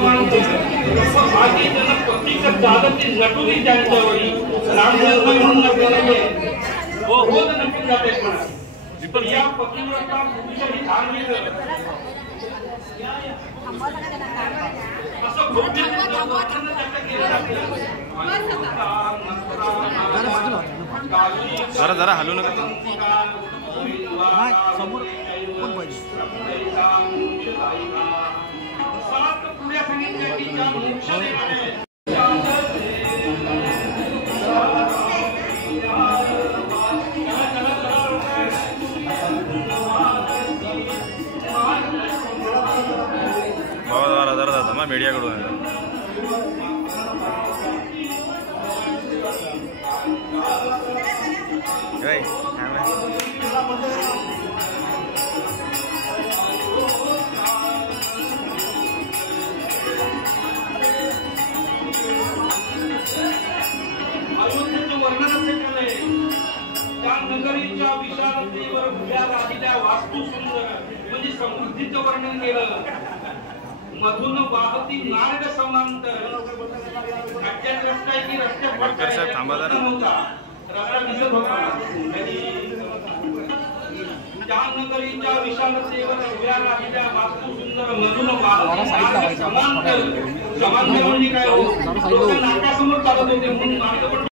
समांतर आगे जन पत्रिका दादती नटुनी त्यांच्यावरी रामचंद्र म्हणून आपल्याला हो हो नक्की जाते पण या पतिव्रता पुरुषाने धार्मिक असं भव्य जरा जरा हलू नका समोर कोण पाहिजे जरा मीडिया कडून नगरीच्या विशालतेवर उभ्या राहिल्या वास्तू सुंदर म्हणजे समृद्धीचं वर्णन केलं मधून वाहती मार्ग समांतर राज्यात रस्ता की रस्त्या थांबा जरा रस्ता दिसत होता नगरीच्या विशालतेवर उभ्या राहिल्या वास्तू सुंदर मधून वाहती मार्ग समांतर समांतर म्हणजे काय नाट्यासमोर चालत होते म्हणून मार्ग